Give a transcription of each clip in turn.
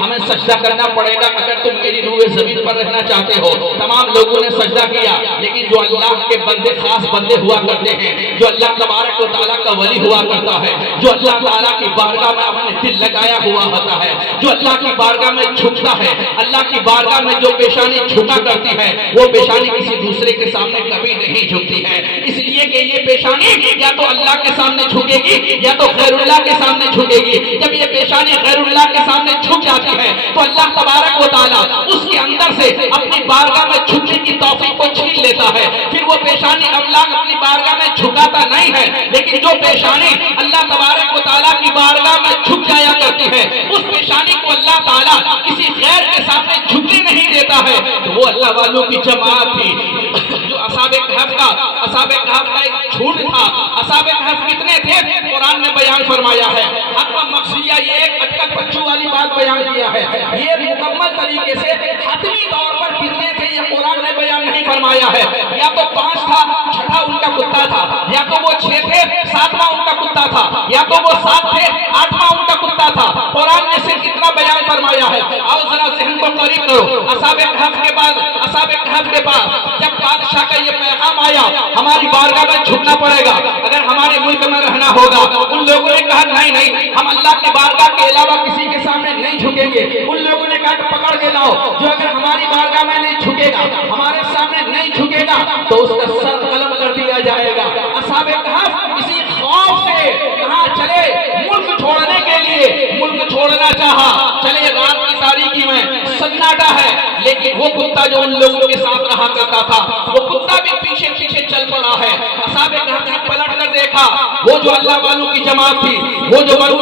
ہمیں سجدہ کرنا پڑے گا اگر تم میری روح زمین پر رہنا چاہتے ہو۔ تمام لوگوں نے سجدہ کیا، لیکن جو اللہ کے بندے خاص بندے ہوا کرتے ہیں، جو اللہ تبارک و تعالیٰ کا ولی ہوا کرتا ہے، جو اللہ تعالیٰ کی بارگاہ میں اپنے دل لگایا ہوا ہوتا ہے، جو اللہ کی بارگاہ میں جھکتا ہے، اللہ کی بارگاہ میں جو پیشانی جھکا کرتی ہے، وہ پیشانی کسی دوسرے کے سامنے کبھی نہیں جھکتی ہے، اس لیے کہ یہ پیشانی یا تو اللہ کے سامنے جھکے گی یا تو غیر اللہ کے سامنے جھکے گی۔ جب یہ پیشانی غیر اللہ کے سامنے جھک جاتی ہے تو اللہ تبارک و تعالیٰ اس کے اندر سے اپنی بارگاہ میں جھکنے کی توفیق کو چھین لیتا ہے، پھر وہ پیشانی اللہ اپنی بارگاہ میں جھکاتا نہیں ہے، لیکن جو پیشانی اللہ تبارک و تعالیٰ کی بارگاہ میں جھک جایا کرتی ہے، اس پیشانی کو اللہ تعالیٰ کسی غیر کے سامنے جھکنے نہیں دیتا ہے۔ تو وہ اللہ والوں کی جماعت تھی جو اصحاب کہف کا ایک جھوٹ تھا۔ اصحاب کہف کتنے تھے قرآن نے بیان فرمایا ہے، حق مقصیہ یہ ایک اٹکل پچھو والی بات بیان کیا ہے، یہ مکمل طریقے سے حتمی طور پر کتنے تھے یہ قرآن نے بیان نہیں فرمایا ہے، یا تو 5 تھا، 6 ان کا کتا تھا، یا تو وہ 6 تھے، 7واں ان کا کتا تھا، یا تو وہ 7 تھے، 8واں ان کا کتا تھا۔ قرآن نے صرف کتنا بیان فرمایا ہے؟ آؤ ذرا ذہن کو قریب کرو۔ اصحاب کہف کے پاس جب بادشاہ کا یہ پیغام آیا ہماری بارگاہ میں جھکنا پڑے گا اگر ہمارے ملک میں رہنا ہوگا، ان لوگوں نے کہا نہیں ہم اللہ کی بارگاہ کے علاوہ کسی کے سامنے نہیں جھکیں گے۔ ان لوگوں نے کہا کہ پکڑ کے لاؤ جو اگر ہماری بارگاہ میں نہیں جھکے گا، ہمارے سامنے نہیں جھکے گا تو اس کا سر قلم کر دیا جائے گا۔ اصحاب کہف اسی خوف سے کہاں چلے ملک چھوڑنے کے لیے، ملک چھوڑنا چاہا، چلے رات کی تاریکی میں سناٹا ہے، لیکن وہ کتا جو ان لوگوں کے ساتھ رہا کرتا تھا وہ کتا بھی پیچھے پیچھے چل پڑا ہے۔ اصحاب کہف نے پلٹ کر دیکھا، وہ جو اللہ والوں کی جماعت تھی، وہ جو بنو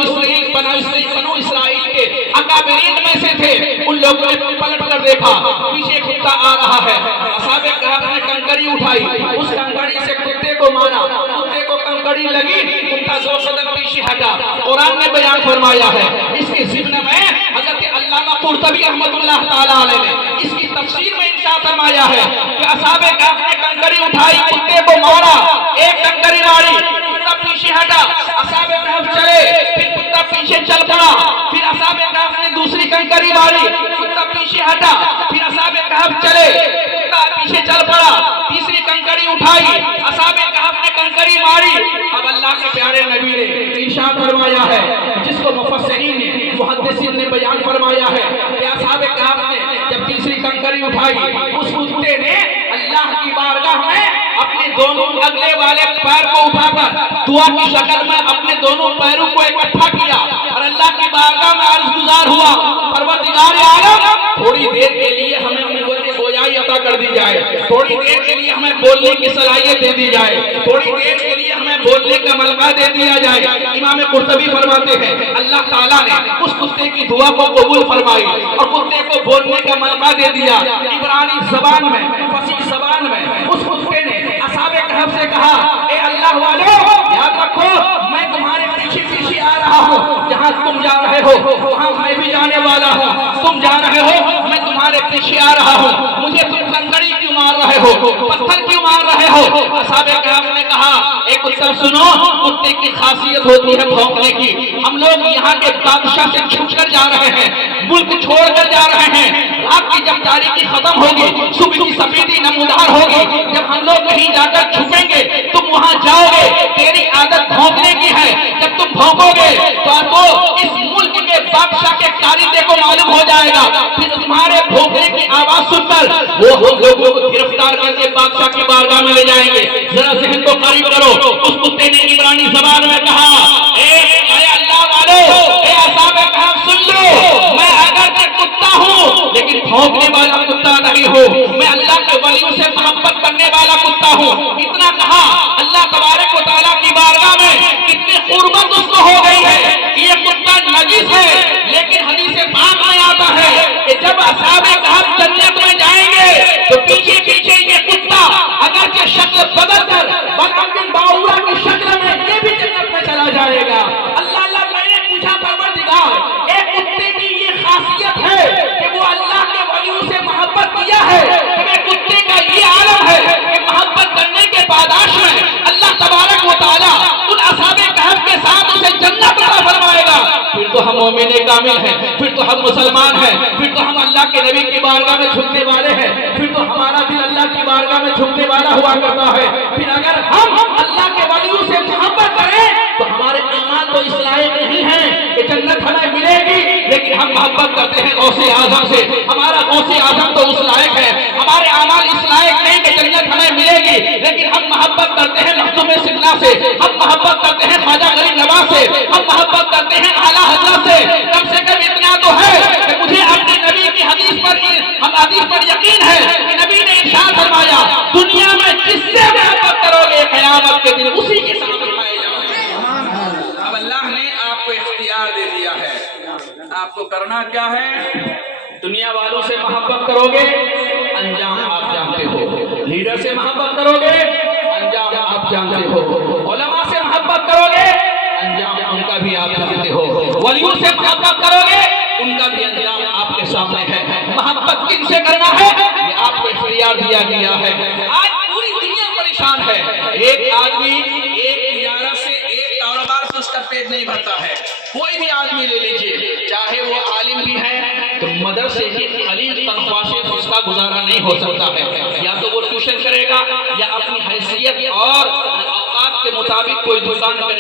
اسرائیل کے اکابرین میں سے تھے، ان لوگوں نے پلٹ کر دیکھا پیچھے کتا آ رہا ہے۔ اصحاب کہف نے کنکری اٹھائی، اس کنکری سے کتے کو مارا، کتے کو کنکری لگی، کتا 2 قدم پیچھے ہٹا۔ قرآن نے بیان فرمایا ہے، اس کے ضمن میں حضرت علامہ قرطبی رحمۃ اللہ تعالی علیہ نے اس کی تفسیر میں ارشاد فرمایا ہے کہ اصحاب کہف نے کنکری اٹھائی، کتے کو مارا، ایک کنکری ماری، کتا پیچھے ہٹا، اصحاب کہف چلے، پھر کتا پیچھے چل پڑا، پھر اصحاب کہف نے دوسری کنکری ماری، کتا پیچھے ہٹا، پھر اصحاب کہف چلے، کتا پیچھے چل پڑا، تیسری کنکری اٹھائی، اصحاب کہف نے کنکری ماری۔ اب اللہ کے پیارے نبی نے ارشاد فرمایا ہے، جس کو مفسرین نے محدثین نے بیان فرمایا ہے کہ اصحاب کہف نے جب تیسری کنکری اٹھائی، اس کتے نے اللہ کی بارگاہ میں اپنے دونوں اگلے والے پیر کو اٹھا کر دعا کی شکل میں اپنے دونوں پیروں کو اکٹھا کیا اور اللہ کی بارگاہ میں عرض گزار ہوا، پروردگار عالم تھوڑی دیر کے لیے ہمیں قوت گویائی عطا کر دی جائے، تھوڑی دیر کے لیے ہمیں بولنے کی صلاحیت دے دی جائے، تھوڑی دیر کے لیے ہمیں بولنے کا ملکہ دے دیا جائے۔ امام قرطبی فرماتے ہیں اللہ تعالیٰ نے اس کتے کی دعا کو قبول فرمائی اور کتے کو بولنے کا ملکہ دے دیا۔ عبرانی زبان میں، فصیح زبان میں اس کتے نے اصحاب کہف سے کہا، اے اللہ والو یاد رکھو میں تمہارے پیچھے پیچھے آ رہا ہوں، جہاں تم جا رہے ہو وہاں میں بھی جانے والا ہوں، تم جا رہے ہو میں تمہارے پیچھے آ رہا ہوں، مجھے تم کنکری کیوں مار رہے ہو، پتھر کیوں مار رہے ہو؟ اصحاب کہف نے کہا ایک کتا سنو، کتے کی خاصیت ہوتی ہے بھونکنے کی، ہم لوگ یہاں کے بادشاہ سے چھپ کر جا رہے ہیں، ملک چھوڑ کر جا رہے ہیں، رات کی جب تاریکی ختم ہوگی، صبح کی سفیدی نمودار ہوگی، جب ہم لوگ کہیں جا کر چھپیں گے تم وہاں جاؤ گے، تیری عادت بھونکنے کی ہے، جب تم بھونکو گے تو اس ملک کے بادشاہ کے کاریندے کو معلوم ہو جائے گا، پھر تمہارے بھونکنے کی آواز سن کر وہ ہم لوگوں کو گرفتار کر کے بادشاہ کی بارگاہ میں لے جائیں گے۔ ذرا ذہن کو قریب کرو، اس کتے نے عبرانی زبان میں کہا، اے اللہ والو، اے اصحاب کہف سن لو، میں اگرچہ کتا ہوں لیکن بھونکنے والا کتا نہیں ہوں، میں اللہ کے ولیوں سے محبت کرنے والا کتا ہوں۔ اتنا کہا، اللہ تبارک و تعالیٰ کی بارگاہ میں کتنی قربت اس کو ہو گئی ہے، یہ کتا نجس ہے، لیکن حدیث پاک میں آتا ہے کہ جب اصحاب کہف جنت میں جائیں گے تو پیچھے پیچھے یہ کتا اگرچہ شکل بدل کر باورا کی شکل میں یہ بھی جنت میں چلا جائے گا۔ اللہ میں نے پوچھا مومن کامل ہیں، پھر تو ہم مسلمان ہیں، پھر تو ہم اللہ کے نبی کی بارگاہ میں جھکنے والے ہیں، پھر تو ہمارا دل اللہ کی بارگاہ میں جھکنے والا ہوا کرتا ہے۔ پھر اگر ہم اللہ کے ولیوں سے محبت کریں تو ہمارے ایمان تو اس لائق نہیں ہے کہ جنت ہمیں ملے گی، لیکن ہم محبت کرتے ہیں غوث اعظم سے، ہمارا غوث اعظم تو اس لائق ہے۔ ہمارے اعمال اس لائق نہیں کہ جنت ہمیں ملے گی، لیکن ہم محبت کرتے ہیں مخدوم سکنا سے، ہم محبت کرتے ہیں خواجہ غریب نواز سے، ہم محبت کرتے ہیں اعلیٰ حضرت سے۔ کم سے کم اتنا تو ہے کہ مجھے اپنے نبی کی حدیث پر یقین ہے کہ نبی نے ارشاد فرمایا دنیا میں جس سے محبت کرو گے قیامت کے دن اسی کے ساتھ اٹھائے جاؤ گے۔ اب اللہ نے آپ کو اختیار دے دیا ہے، آپ کو کرنا کیا ہے؟ دنیا والوں سے محبت کرو گے، انجام آپ جانتے ہو۔ لیڈر سے محبت کرو گے، انجام آپ جانتے ہو۔ علماء سے محبت کرو گے، انجام ان کا بھی آپ جانتے ہو۔ ولیوں سے محبت کرو گے، ان کا بھی انجام آپ کے سامنے ہے۔ محبت کن سے کرنا ہے یہ آپ کو اختیار دیا گیا ہے۔ آج پوری دنیا پریشان ہے، ایک آدمی ایک تجارت سے ایک کاروبار سے اس کا پیٹ نہیں بھرتا ہے۔ کوئی بھی آدمی لے لیجئے، چاہے وہ عالم بھی ہے تو مدرسے کی قلیل تنخواہ سے اس کا گزارا نہیں ہو سکتا ہے، یا تو وہ ٹیوشن کرے گا یا اپنی حیثیت اور اوقات کے مطابق کوئی دکان کرے گا۔